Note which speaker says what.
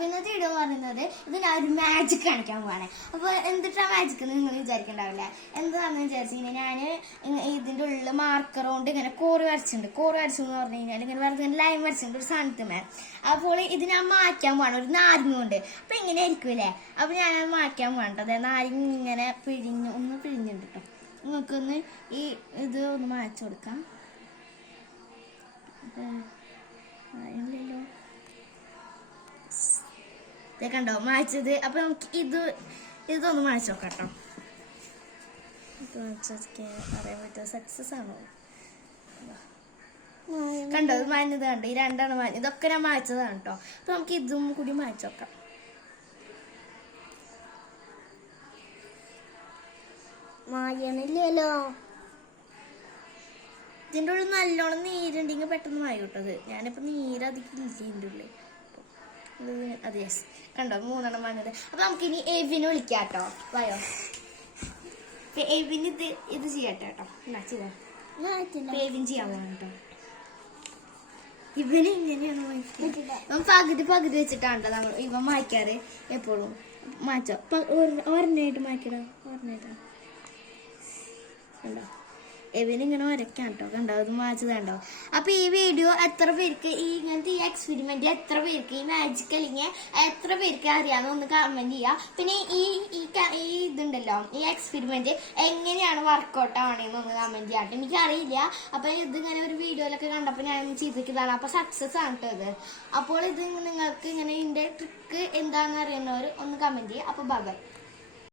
Speaker 1: Video എന്ന് പറയുന്നത് ഇത് ഞാൻ ഒരു മാജിക് കാണിക്കാൻ പോവാണ്. അപ്പൊ എന്തിട്ടാ മാജിക് എന്ന് നിങ്ങൾ വിചാരിക്കണ്ടാവില്ല. എന്താണെന്ന് വിചാരിച്ചു കഴിഞ്ഞാൽ ഞാൻ ഇതിന്റെ ഉള്ളിൽ മാർക്കർ കൊണ്ട് ഇങ്ങനെ കോറ് വരച്ചിട്ടുണ്ട്. കോറ് വരച്ചു എന്ന് പറഞ്ഞു കഴിഞ്ഞാൽ ഇങ്ങനെ വെറുതെ ലൈൻ വരച്ചിട്ടുണ്ട് ഒരു സാധനത്തുമേ അപ്പോൾ ഇത് ഞാൻ മാറ്റാൻ പോവാണ്. ഒരു നാരങ്ങ കൊണ്ട്. അപ്പൊ ഇങ്ങനെ ആയിരിക്കുമല്ലേ അപ്പൊ ഞാൻ മാറ്റാൻ പോകണ്ട അതായത് നാരങ്ങ ഇങ്ങനെ പിഴിഞ്ഞു ഒന്ന് പിഴിഞ്ഞിട്ടുണ്ട് കേട്ടോ നിങ്ങൾക്കൊന്ന് ഈ ഇത് ഒന്ന് മായച്ചു കൊടുക്കാം. കണ്ടോ? മായ്ച്ചത്. അപ്പൊ നമുക്ക് ഇത് ഇതൊന്ന് മായ്ച്ചു നോക്കാം കേട്ടോ അറിയാൻ പറ്റുമോ? സക്സസ് ആണോ? കണ്ടോ? ഇത് മാഞ്ഞത് കണ്ടോ? ഈ രണ്ടെണ്ണം മാഞ്ഞ. ഇതൊക്കെ ഞാൻ മായ്ച്ചതാണ് കേട്ടോ അപ്പൊ നമുക്ക് ഇതും കൂടി മായ്ച്ചു നോക്കാം.
Speaker 2: മായണില്ലല്ലോ.
Speaker 1: ഇതിന്റെ ഉള്ളിൽ നല്ലോണം നീരുണ്ടെങ്കിൽ പെട്ടെന്ന് മായ കിട്ടത് ഞാനിപ്പോ നീരധികം ഇല്ല ഇതിന്റെ ഉള്ളിൽ. അത് യെസ് കണ്ടോ? മൂന്നെണ്ണം വന്നത് അപ്പൊ നമുക്ക് ഇനി എവിനെ വിളിക്കാം കേട്ടോ? വയോ. എവിന് ഇത് ഇത് ചെയ്യട്ടെ കേട്ടോ? എന്നാ ഇപ്പൊ എവിൻ ചെയ്യാൻ പോകണം കേട്ടോ? ഇവന് ഇങ്ങനെയാണ് ഇവൻ പകുതി പകുതി വെച്ചിട്ടാണ് നമ്മൾ ഇവൻ മായ്ക്കാറ് എപ്പോഴും. മാറ്റോ ഒരെണ്ണായിട്ട് മായ്ക്കടോ ഓരോന്നായിട്ടാണ് കണ്ടോ? എവിന് ഇങ്ങനെ വരയ്ക്കാം കേട്ടോ കണ്ടോ? അത് വായിച്ചത് കണ്ടോ അപ്പൊ ഈ വീഡിയോ എത്ര പേർക്ക് ഈ ഇങ്ങനത്തെ ഈ എക്സ്പെരിമെന്റ് എത്ര പേർക്ക് ഈ മാജിക് അല്ലെങ്കിൽ എത്ര പേർക്ക് അറിയാന്ന് ഒന്ന് കമന്റ് ചെയ്യാ. പിന്നെ ഈ ഈ ഇതുണ്ടല്ലോ ഈ എക്സ്പെരിമെന്റ് എങ്ങനെയാണ് വർക്കൗട്ട് ആവണേന്ന് ഒന്ന് കമന്റ് ചെയ്യാം അപ്പൊ ഇത് ഇങ്ങനെ ഒരു വീഡിയോയിലൊക്കെ കണ്ടപ്പോൾ ഞാൻ ചെയ്തിരിക്കുന്നതാണ്. അപ്പൊ സക്സസ് ആണ് കേട്ടോ ഇത്. അപ്പോൾ ഇത് നിങ്ങൾക്ക് ഇങ്ങനെ ഇതിന്റെ ട്രിക്ക് എന്താണെന്ന് അറിയുന്നവർ ഒന്ന് കമന്റ് ചെയ്യുക അപ്പൊ ബൈ